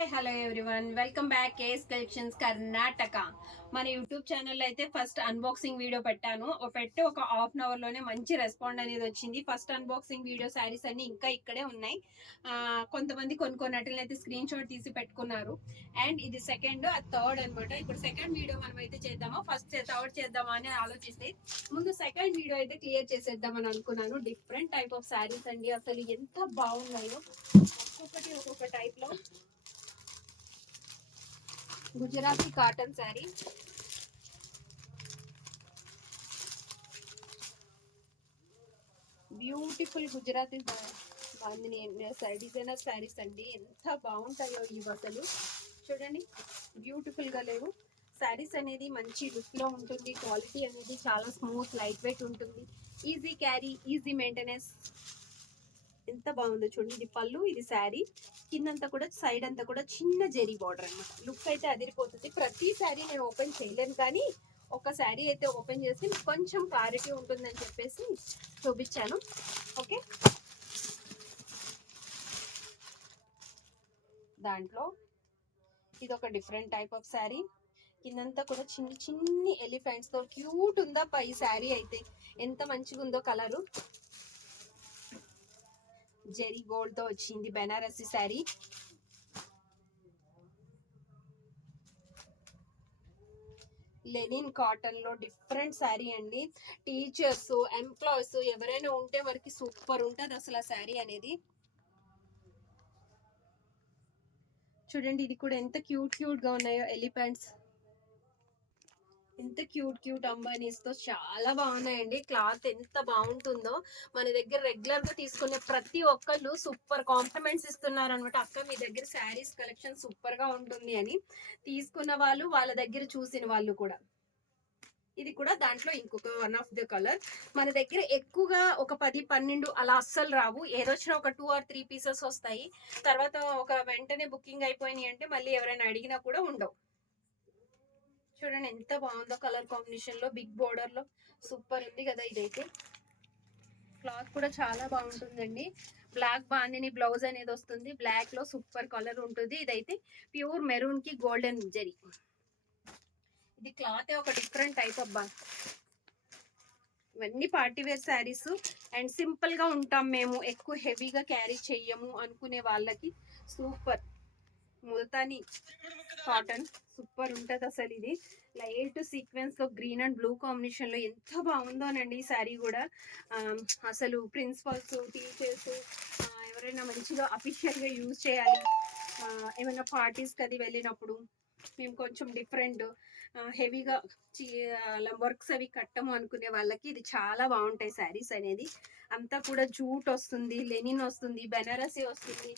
Hello everyone, welcome back KS collections Karnataka. మన YouTube ఛానల్లో అయితే ఫస్ట్ అన్బాక్సింగ్ వీడియో పెట్టి ఒక హాఫ్ అన్ అవర్ లోనే మంచి రెస్పాండ్ అనేది వచ్చింది. ఫస్ట్ అన్బాక్సింగ్ వీడియో శారీస్ అన్ని ఇంకా ఇక్కడే ఉన్నాయి. కొంతమంది కొన్నట్లు అయితే స్క్రీన్ షాట్ తీసి పెట్టుకున్నారు. అండ్ ఇది సెకండ్, అది థర్డ్ అనమాట. ఇప్పుడు సెకండ్ వీడియో మనం అయితే చేద్దామా, ఫస్ట్ థర్డ్ చేద్దామా అని ఆలోచిస్తే ముందు సెకండ్ వీడియో అయితే క్లియర్ చేసేద్దామని అనుకున్నాను. డిఫరెంట్ టైప్ ఆఫ్ శారీస్ అండి, అసలు ఎంత బాగున్నాయో ఒక్కొక్క టైప్ లో. Gujarati cotton sari, beautiful Gujarati bandhani designer saris అండి. ఎంత బాగుంటాయో ఇవి అసలు. చూడండి, బ్యూటిఫుల్ గా లేవు శారీస్ అనేది. మంచి లుక్ లో ఉంటుంది. క్వాలిటీ అనేది చాలా స్మూత్, లైట్ వెయిట్ ఉంటుంది. Easy carry, easy maintenance. ఎంత బాగుందో చూడండి. ఇది పళ్ళు, ఇది శారీ. కిందంతా కూడా, సైడ్ అంతా కూడా చిన్న జెరీ బార్డర్ అనమాట. లుక్ అయితే అదిరిపోతుంది. ప్రతి శారీ నేను ఓపెన్ చేయలేను, కానీ ఒక శారీ అయితే ఓపెన్ చేసి కొంచెం క్లారిటీ ఉంటుందని చెప్పేసి చూపించాను. ఓకే, దాంట్లో ఇది ఒక డిఫరెంట్ టైప్ ఆఫ్ శారీ. కిందంతా కూడా చిన్ని ఎలిఫెంట్స్ తో క్యూట్ ఉందా ఈ శారీ అయితే. ఎంత మంచిగా ఉందో కలరు. జెరీ గోల్డ్ తో వచ్చింది బెనారసి శారీ. లెనిన్ కాటన్ లో డిఫరెంట్ శారీ అండి. టీచర్స్, ఎంప్లాయీస్ ఎవరైనా ఉంటే వారికి సూపర్ ఉంటది అసలు ఆ శారీ అనేది. చూడండి, ఇది కూడా ఎంత క్యూట్ గా ఉన్నాయో. ఎలిఫెంట్స్ ఎంత క్యూట్ అంబానీస్ తో చాలా బాగున్నాయండి. క్లాత్ ఎంత బాగుంటుందో. మన దగ్గర రెగ్యులర్ గా తీసుకునే ప్రతి ఒక్కళ్ళు సూపర్ కాంప్లిమెంట్స్ ఇస్తున్నారు అనమాట. అక్క, మీ దగ్గర శారీస్ కలెక్షన్ సూపర్ గా ఉంటుంది అని. తీసుకున్న వాళ్ళు, వాళ్ళ దగ్గర చూసిన వాళ్ళు కూడా. ఇది కూడా దాంట్లో ఇంకొక వన్ ఆఫ్ ద కలర్. మన దగ్గర ఎక్కువగా ఒక 10-12 అలా అస్సలు రావు. ఏదొచ్చినా ఒక 2 or 3 పీసెస్ వస్తాయి. తర్వాత ఒక వెంటనే బుకింగ్ అయిపోయినాయి అంటే మళ్ళీ ఎవరైనా అడిగినా కూడా ఉండవు. చూడండి ఎంత బాగుందో కలర్ కాంబినేషన్ లో, బిగ్ బోర్డర్ లో. సూపర్ ఉంది కదా ఇదైతే. క్లాత్ కూడా చాలా బాగుంటుందండి. బ్లాక్ బాందిని బ్లౌజ్ అనేది వస్తుంది. బ్లాక్ లో సూపర్ కలర్ ఉంటుంది. ఇదైతే ప్యూర్ మెరూన్ కి గోల్డెన్ జరీ. ఇది క్లాత్ ఒక డిఫరెంట్ టైప్ అబ్బా. ఇవన్నీ party wear sarees. And simple గా ఉంటాం మేము, ఎక్కువ హెవీగా క్యారీ చెయ్యము అనుకునే వాళ్ళకి సూపర్. ముల్తానీ కాటన్ సూపర్ ఉంటది అసలు. ఇది లైట్ సీక్వెన్స్ లో గ్రీన్ అండ్ బ్లూ కాంబినేషన్ లో ఎంత బాగుందోనండి ఈ శారీ కూడా. అసలు ప్రిన్సిపల్స్, టీచర్స్ ఎవరైనా మంచిగా అఫీషియల్ గా యూజ్ చేయాలి, ఏమైనా పార్టీస్ కి అది వెళ్ళినప్పుడు మేము కొంచెం డిఫరెంట్ హెవీగా వర్క్స్ అవి కట్టము అనుకునే వాళ్ళకి ఇది చాలా బాగుంటాయి శారీస్ అనేది. అంతా కూడా జూట్ వస్తుంది, లెనిన్ వస్తుంది, బెనారసీ వస్తుంది.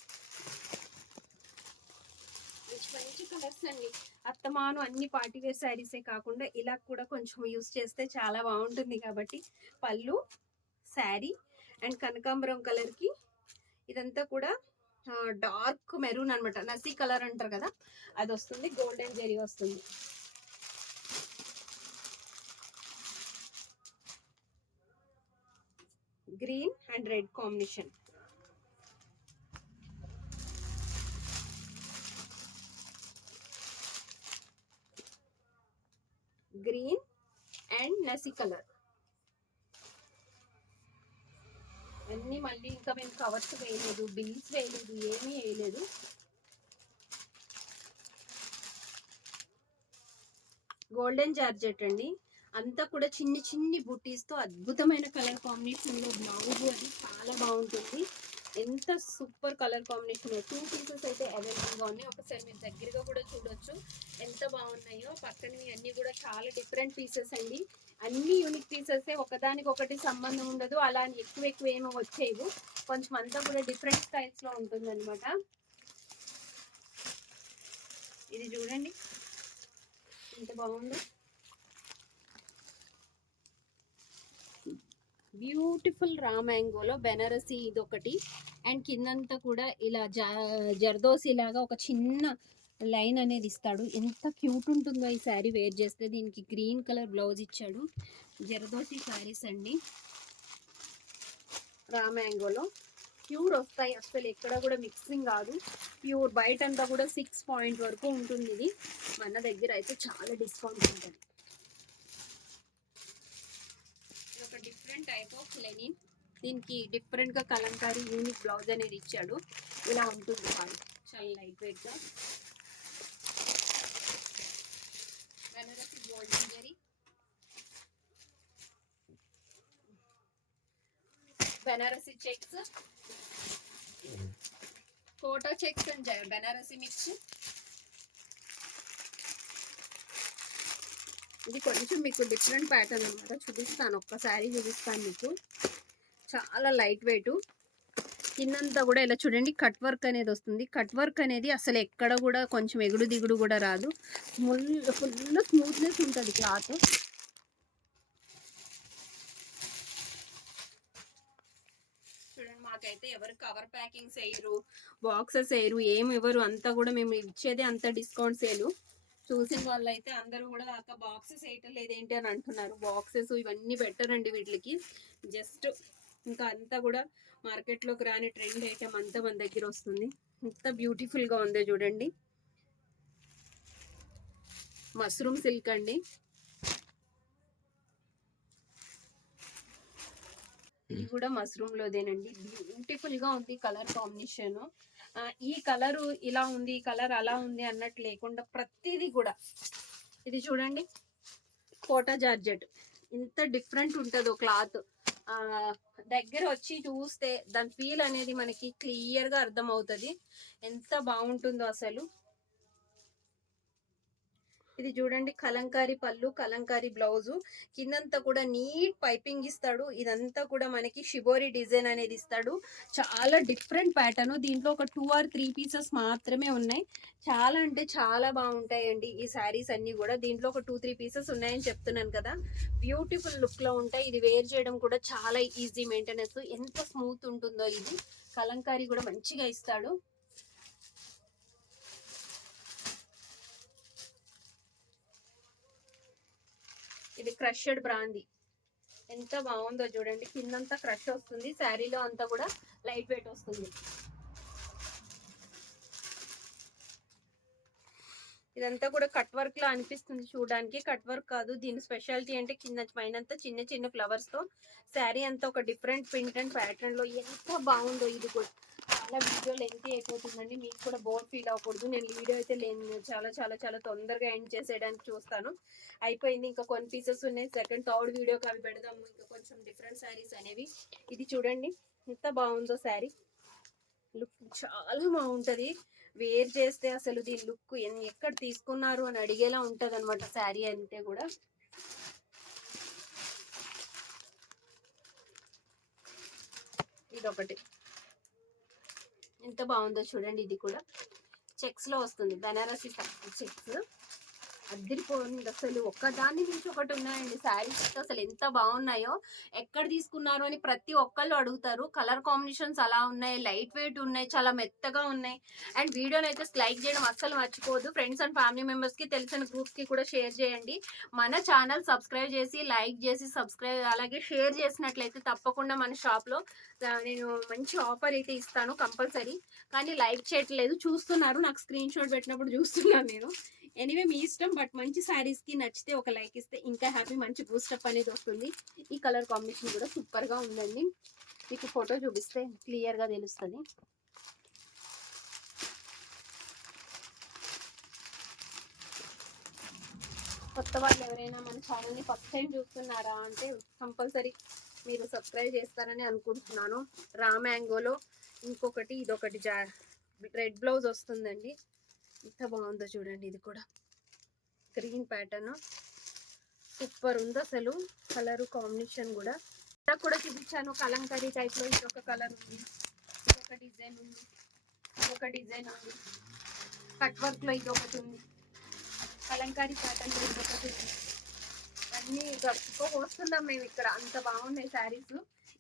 మంచి కలర్స్ అండి. అత్తమాను అన్ని పార్టీవేర్ శారీసే కాకుండా ఇలా కూడా కొంచెం యూస్ చేస్తే చాలా బాగుంటుంది. కాబట్టి పళ్ళు, శారీ అండ్ కనకాంబరం కలర్ కి ఇదంతా కూడా డార్క్ మెరూన్ అనమాట. నసీ కలర్ అంటారు కదా, అది వస్తుంది. గోల్డెన్ జెరీ వస్తుంది. Green and red combination. Green and నసీ కలర్. అన్ని మళ్ళీ ఇంకా మేము కవర్స్ వేయలేదు, బిల్స్ వేయలేదు, ఏమీ వేయలేదు. గోల్డెన్ జార్జెట్ అండి. అంతా కూడా చిన్ని బుటీస్ తో అద్భుతమైన కలర్ కాంబినేషన్ లో బ్లౌజ్ అది చాలా బాగుంటుంది. ఎంత సూపర్ కలర్ కాంబినేషన్. 2 పీసెస్ అయితే అవైలబుల్ గా ఉన్నాయి. ఒకసారి మీరు దగ్గరగా కూడా చూడొచ్చు ఎంత బాగున్నాయో. పక్కనవి అన్ని కూడా చాలా డిఫరెంట్ పీసెస్ అండి. అన్ని యూనిక్ పీసెస్, ఒకదానికి ఒకటి సంబంధం ఉండదు. అలా ఎక్కువ ఏమో వచ్చేవి. కొంచెం అంతా కూడా డిఫరెంట్ స్టైల్స్ లో ఉంటుంది అనమాట. ఇది చూడండి ఎంత బాగుందో. బ్యూటిఫుల్ రా మ్యాంగోలో బెనారసి ఇది ఒకటి. అండ్ కిందంతా కూడా ఇలా జర్దోసి లాగా ఒక చిన్న లైన్ అనేది ఇస్తాడు. ఎంత క్యూట్ ఉంటుందో ఈ శారీ వేర్ చేస్తే. దీనికి గ్రీన్ కలర్ బ్లౌజ్ ఇచ్చాడు. జర్దోసి శారీస్ అండి రా మ్యాంగోలో. ప్యూర్ వస్తాయి, అసలు ఎక్కడ కూడా మిక్సింగ్ కాదు, ప్యూర్. బయట అంతా కూడా 6 పాయింట్ వరకు ఉంటుంది, ఇది మన దగ్గర అయితే చాలా డిస్కౌంట్ ఉంటుంది. ఇది ఒక డిఫరెంట్ టైప్ ఆఫ్ లెనిన్, దీనికి డిఫరెంట్గా కలంకారీ యూనిక్ బ్లౌజ్ అనేది ఇచ్చాడు. ఇలా ఉంటుంది కాదు, చాలా లైట్ వెయిట్గా. Banarasi golden zari, Banarasi checks, Kota checks and Banarasi mix. ఇది కొంచెం మీకు డిఫరెంట్ ప్యాటర్న్ అనమాట, చూపిస్తాను, ఒక్కసారి చూపిస్తాను మీకు. చాలా లైట్ వెయిట్, కిందంతా కూడా ఇలా చూడండి కట్ వర్క్ అనేది వస్తుంది. కట్ వర్క్ అనేది అసలు ఎక్కడ కూడా కొంచెం ఎగుడు దిగుడు కూడా రాదు, ఫుల్ స్మూత్నెస్ ఉంటుంది క్లాత్. చూడండి, మాకైతే ఎవరు కవర్ ప్యాకింగ్స్ వేయరు, బాక్సెస్ వేయరు, ఏమి ఇవ్వరు, అంతా కూడా మేము ఇచ్చేది అంత డిస్కౌంట్ సేలు. చూసిన వాళ్ళు అయితే అందరూ కూడా అక్క బాక్సెస్ వేయటం లేదేంటి అని అంటున్నారు. బాక్సెస్ ఇవన్నీ పెట్టరండి వీటికి, జస్ట్ ఇంకా అంతా కూడా మార్కెట్లోకి రాని ట్రెండ్ ఐటమ్ అంతా మన దగ్గర వస్తుంది. ఎంత బ్యూటిఫుల్గా ఉందో చూడండి, మష్రూమ్ సిల్క్ అండి. ఇది కూడా మష్రూమ్ లోదేనండి, బ్యూటిఫుల్ గా ఉంది కలర్ కాంబినేషన్. ఈ కలర్ ఇలా ఉంది, ఈ కలర్ అలా ఉంది అన్నట్టు లేకుండా ప్రతిదీ కూడా. ఇది చూడండి కోటా జార్జెట్, ఇంత డిఫరెంట్ ఉంటుందో క్లాత్, దగ్గర వచ్చి చూస్తే దాని ఫీల్ అనేది మనకి క్లియర్ గా అర్థం అవుతుంది, ఎంత బాగుంటుందో అసలు. ఇది చూడండి కలంకారీ పళ్ళు, కలంకారీ బ్లౌజు, కిందంతా కూడా నీట్ పైపింగ్ ఇస్తాడు. ఇదంతా కూడా మనకి షిబోరి డిజైన్ అనేది ఇస్తాడు, చాలా డిఫరెంట్ ప్యాటర్న్. దీంట్లో ఒక 2 or 3 పీసెస్ మాత్రమే ఉన్నాయి, చాలా అంటే చాలా బాగుంటాయండి ఈ శారీస్ అన్ని కూడా. దీంట్లో ఒక 2-3 పీసెస్ ఉన్నాయని చెప్తున్నాను కదా, బ్యూటిఫుల్ లుక్ లో ఉంటాయి. ఇది వేర్ చేయడం కూడా చాలా ఈజీ మెయింటెనెన్స్, ఎంత స్మూత్ ఉంటుందో ఇది. కలంకారీ కూడా మంచిగా ఇస్తాడు. ఇది క్రషెడ్ బ్రాందీ, ఎంత బాగుందో చూడండి, కిందంతా క్రష్ వస్తుంది, శారీలో అంతా కూడా లైట్ వెయిట్ వస్తుంది. ఇదంతా కూడా కట్ వర్క్ లా అనిపిస్తుంది చూడడానికి, కట్ వర్క్ కాదు, దీని స్పెషాలిటీ అంటే కింద పైనంతా చిన్న చిన్న ఫ్లవర్స్ తో శారీ అంతా ఒక డిఫరెంట్ ప్రింట్ అండ్ ప్యాటర్న్ లో, ఎంత బాగుందో. ఇది కూడా చాలా వీడియో లెంత్ అయిపోతుందండి, మీకు కూడా బోర్ ఫీల్ అవ్వకూడదు. నేను వీడియో అయితే చాలా చాలా చాలా తొందరగా ఎండ్ చేసేయడానికి చూస్తాను. అయిపోయింది, ఇంకా కొన్ని పీసెస్ ఉన్నాయి, సెకండ్ థర్డ్ వీడియోకి అవి పెడదాము, ఇంకా కొంచెం డిఫరెంట్ శారీస్ అనేవి. ఇది చూడండి ఎంత బాగుందో శారీ, లుక్ చాలా బాగుంటది, వేర్ చేస్తే అసలు దీని లుక్ ఎక్కడ తీసుకున్నారు అని అడిగేలా ఉంటది అనమాట శారీ అంటే కూడా. ఇదొకటి ఎంత బాగుందో చూడండి, ఇది కూడా చెక్స్ లో వస్తుంది, బెనారసి చెక్స్, అద్దరిపోయింది అసలు. ఒక్కదాన్ని నుంచి ఒకటి ఉన్నాయండి శారీస్, అసలు ఎంత బాగున్నాయో. ఎక్కడ తీసుకున్నారు అని ప్రతి ఒక్కళ్ళు అడుగుతారు. కలర్ కాంబినేషన్స్ అలా ఉన్నాయి, లైట్ వెయిట్ ఉన్నాయి, చాలా మెత్తగా ఉన్నాయి. అండ్ వీడియోని అయితే లైక్ చేయడం అస్సలు మర్చిపోవద్దు. ఫ్రెండ్స్ అండ్ ఫ్యామిలీ మెంబర్స్ కి, తెలిసిన గ్రూప్స్ కి కూడా షేర్ చేయండి. మన ఛానల్ సబ్స్క్రైబ్ చేసి, లైక్ చేసి, సబ్స్క్రైబ్ అలాగే షేర్ చేసినట్లయితే తప్పకుండా మన షాప్ లో నేను మంచి ఆఫర్ అయితే ఇస్తాను కంపల్సరీ. కానీ లైక్ చేయట్లేదు, చూస్తున్నారు, నాకు స్క్రీన్ షాట్ పెట్టినప్పుడు చూస్తున్నాను నేను. ఎనీవే మీ ఇష్టం, బట్ మంచి శారీస్ కి నచ్చితే ఒక లైక్ ఇస్తే ఇంకా హ్యాపీ, మంచి బూస్టప్ అనేది వస్తుంది. ఈ కలర్ కాంబినేషన్ కూడా సూపర్ గా ఉందండి, మీకు ఫోటో చూపిస్తే క్లియర్ గా తెలుస్తుంది. కొత్త వాళ్ళు ఎవరైనా మన ఛానల్ని ఫస్ట్ టైం చూస్తున్నారా అంటే కంపల్సరీ మీరు సబ్స్క్రైబ్ చేస్తారని అనుకుంటున్నాను. రా మ్యాంగోలో ఇంకొకటి, ఇదొకటి రెడ్ బ్లౌజ్ వస్తుందండి, ఎంత బాగుందో చూడండి. ఇది కూడా గ్రీన్ ప్యాటర్న్, సూపర్ ఉంది అసలు, కలర్ కాంబినేషన్ కూడా. నాకు కూడా చూపించాను కలంకారీ టైప్ లో, ఇదొక కలర్ ఉంది, ఇదొక డిజైన్ ఉంది, ఇదొక డిజైన్ ఉంది, కట్ వర్క్ లో ఇదొకటి ఉంది, కలంకారీ ప్యాటర్న్ లో ఇదొకటి ఉంది. అన్ని వస్తున్నాం మేము ఇక్కడ, అంత బాగున్నాయి శారీస్.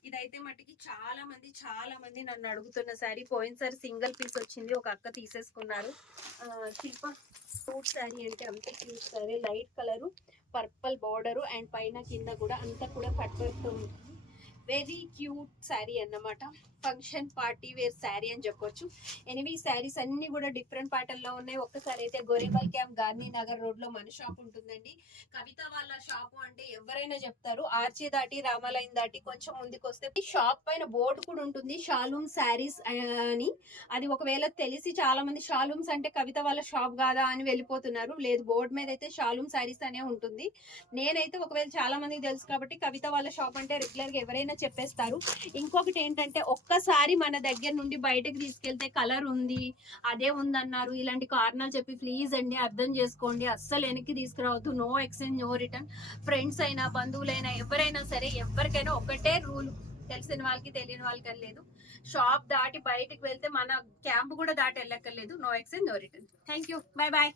ఇదైతే మట్టికి చాలా మంది నన్ను అడుగుతున్న శారీ. పోయినసారి సింగిల్ పీస్ వచ్చింది, ఒక అక్క తీసేసుకున్నారు. శిల్ప సూట్ శారీ అంటే అంత cute sari, light colour, purple border, and పైన కింద కూడా అంతా కూడా కట్ వర్క్ ఉంటుంది. వెరీ క్యూట్ శారీ అన్నమాట. ఫంక్షన్ పార్టీ వేర్ శారీ అని చెప్పొచ్చు. ఎనిమిది శారీస్ అన్ని కూడా డిఫరెంట్ ప్యాటర్న్ లో ఉన్నాయి. ఒక్కసారి అయితే గోరేబల్ క్యాంప్ గాంధీ నగర్ రోడ్ లో మన షాప్ ఉంటుందండి. కవిత వాళ్ళ షాపు అంటే ఎవరైనా చెప్తారు. ఆర్చి దాటి రామాలయం దాటి కొంచెం ముందుకు వస్తే షాప్ పైన బోర్డు కూడా ఉంటుంది, షాలూమ్ శారీస్ అని. అది ఒకవేళ తెలిసి చాలా మంది షాలూమ్స్ అంటే కవిత వాళ్ళ షాప్ కాదా అని వెళ్ళిపోతున్నారు. లేదు, బోర్డు మీద అయితే షాలూమ్ శారీస్ అనే ఉంటుంది. నేనైతే ఒకవేళ చాలా మందికి తెలుసు కాబట్టి కవిత వాళ్ళ షాప్ అంటే రెగ్యులర్ గా ఎవరైనా చెప్పేస్తారు. ఇంకొకటి ఏంటంటే, ఒక్కసారి మన దగ్గర నుండి బయటకు తీసుకెళ్తే కలర్ ఉంది, అదే ఉందన్నారు, ఇలాంటి కారణాలు చెప్పి ప్లీజ్ అండి అర్థం చేసుకోండి. అస్సలు వెనక్కి తీసుకురావద్దు. No exchange, no return. Friends అయినా బంధువులైనా ఎవరైనా సరే, ఎవరికైనా ఒకటే రూల్. తెలిసిన వాళ్ళకి తెలియని వాళ్ళకి లేదు. షాప్ దాటి బయటకు వెళ్తే మన క్యాంప్ కూడా దాటి వెళ్ళక్కర్లేదు. No exchange, no return. Thank you, bye bye.